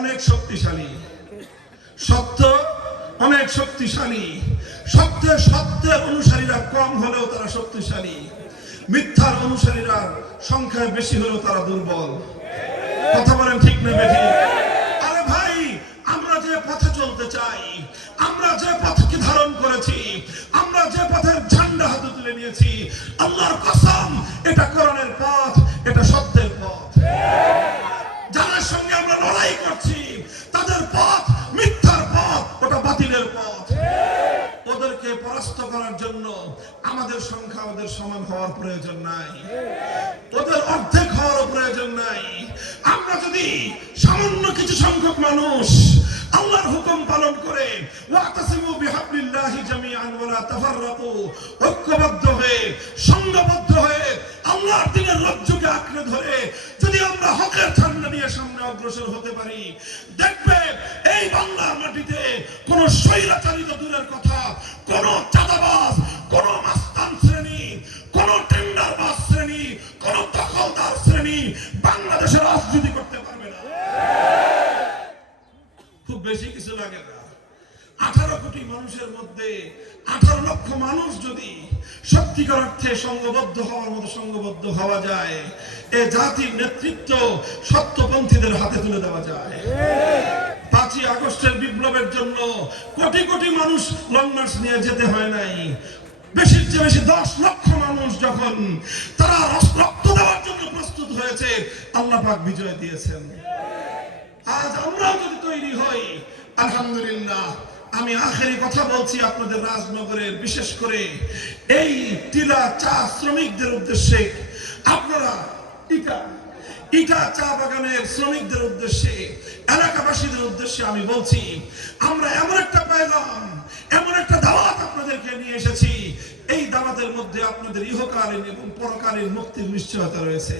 অনেক শক্তিশালী। সত্য অনেক শক্তিশালী। সত্যের সত্যের অনুসারীরা কম হলেও তারা শক্তিশালী। মিথ্যার অনুসারীরা সংখ্যায় বেশি হলেও তারা দুর্বল। কথা বলেন ঠিক না বেঠি? আরে ভাই, আমরা যে পথে চলতে চাই, আমরা যে পথকে ধারণ করেছি, আমরা যে পথের ঝান্ডা হাতে তুলে নিয়েছি, আল্লাহর কসম, এটা করণের পথ, এটা সত্যের জন্য আমাদের সংখ্যা ওদের সমান হওয়ার প্রয়োজন নাই। ওদের অর্ধেক হওয়ারও প্রয়োজন নাই। আমরা যদি সামান্য কিছু সংখ্যক মানুষ আল্লাহর হুকুম পালন করে, ওয়াতাসিমু বিহাবলিল্লাহি জামিআন তাফাররাকু, ঐক্যবদ্ধ হয়ে, সংঘবদ্ধ হয়ে আল্লাহর দিনের রজ্জুকে আঁকড়ে ধরে যদি আমরা হকের ঠান্ডা নিয়ে সামনে অগ্রসর হতে পারি, দেখবে এই বাংলার মাটিতে কোন স্বৈরাচারিত মধ্যে আঠারো লক্ষ মানুষ যদি সত্যিকার অর্থে সংঘবদ্ধ হওয়ার মতো সংঘবদ্ধ হওয়া যায়, এ জাতির নেতৃত্ব সত্যপন্থীদের হাতে তুলে দেওয়া যায়। পাঁচই আগস্টের বিপ্লবের জন্য কোটি কোটি মানুষ লং মার্চ নিয়ে যেতে হয় নাই। বেশির চেয়ে বেশি দশ লক্ষ মানুষ যখন তারা রক্ত দেওয়ার জন্য প্রস্তুত হয়েছে, আল্লাহ পাক বিজয় দিয়েছেন। আজ আমরাও যদি তৈরি হই, আলহামদুলিল্লাহ আমি আখেরি কথা বলছি আপনাদের রাজনগরের, বিশেষ করে এই টিলা চা শ্রমিকদের উদ্দেশ্যে। আপনারা ইটা ইটা চা বাগানের শ্রমিকদের উদ্দেশ্যে, এলাকাবাসীদের উদ্দেশ্যে আমি বলছি, আমরা এমন একটা পাইলাম, এমন একটা দাওয়াত আপনাদেরকে নিয়ে এসেছি। এই দাওয়াতের মধ্যে আপনাদের ইহকালীন এবং পরকালীন মুক্তির নিশ্চয়তা রয়েছে।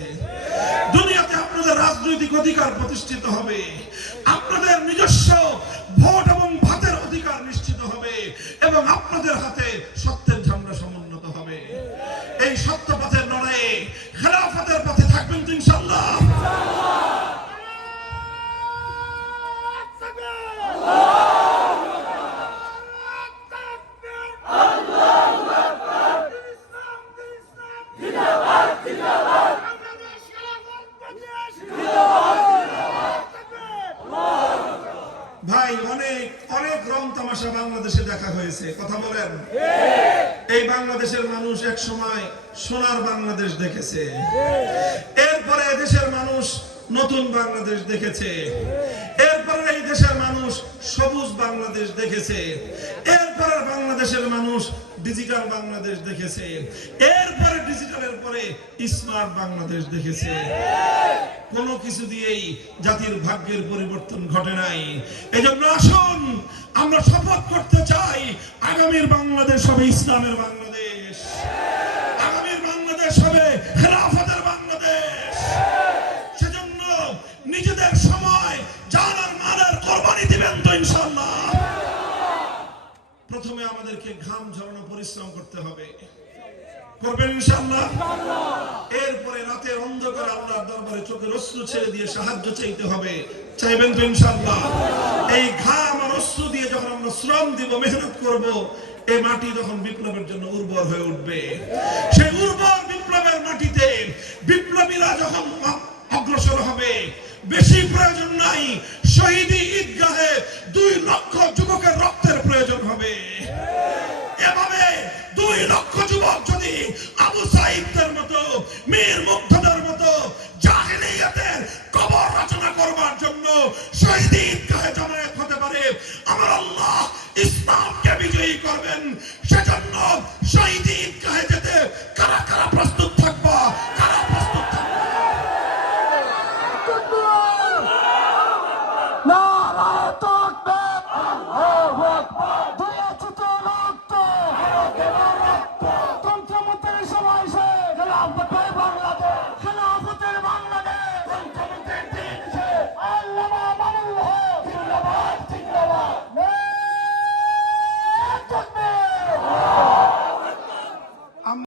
দুনিয়াতে আপনাদের রাজনৈতিক অধিকার প্রতিষ্ঠিত হবে। আপনাদের নিজস্ব ভোট আপনাদের হাতে সত্যের ভাই, অনেক অনেক রং তামাশা বাংলাদেশে দেখা হয়েছে। কথা বলেন। এই বাংলাদেশের মানুষ এক সময় সোনার বাংলাদেশ দেখেছে। এরপরে দেশের মানুষ নতুন বাংলাদেশ দেখেছে। এরপরে এই দেশের মানুষ সবুজ বাংলাদেশ দেখেছে। এরপরে বাংলাদেশের মানুষ ডিজিটাল বাংলাদেশ দেখেছে। এরপরে ডিজিটালের পরে স্মার্ট বাংলাদেশ দেখেছে। কিছু দিয়েই জাতির ভাগ্যের পরিবর্তন ঘটে নাই। এজন্য আসুন, আমরা শপথ করতে চাই আগামীর বাংলাদেশ হবে ইসলামের বাংলাদেশ। আগামীর বাংলাদেশ হবে খেলাফতের বাংলাদেশ। সেজন্য নিজেদের সময় জান আর মালের কোরবানি দিবেন তো ইনশাআল্লাহ। প্রথমে আমাদেরকে ঘাম ঝরানো, পরিশ্রম করতে হবে। করবেন ইনশাআল্লাহ? চোখের অস্ত্র ছেড়ে দিয়ে সাহায্য চাইতে হবে। চাইবেন তো ইনশাল্লাহ এই ঘাম আর অস্ত্র দিয়ে যখন আমরা শ্রম দিব, মেহনত করব এই মাটি যখন বিপ্লবের জন্য উর্বর হয়ে উঠবে। সেই উর্বর বিপ্লবের মাটিতে বিপ্লবীরা যখন অগ্রসর হবে, বেশি প্রয়োজন নাই। শহীদি ঈদগাহে দুই লক্ষ যুবকের রক্তের প্রয়োজন হবে। এভাবে দুই লক্ষ যুবক যদি আবু সাহিবদের মতো মেয়ের মধ্যে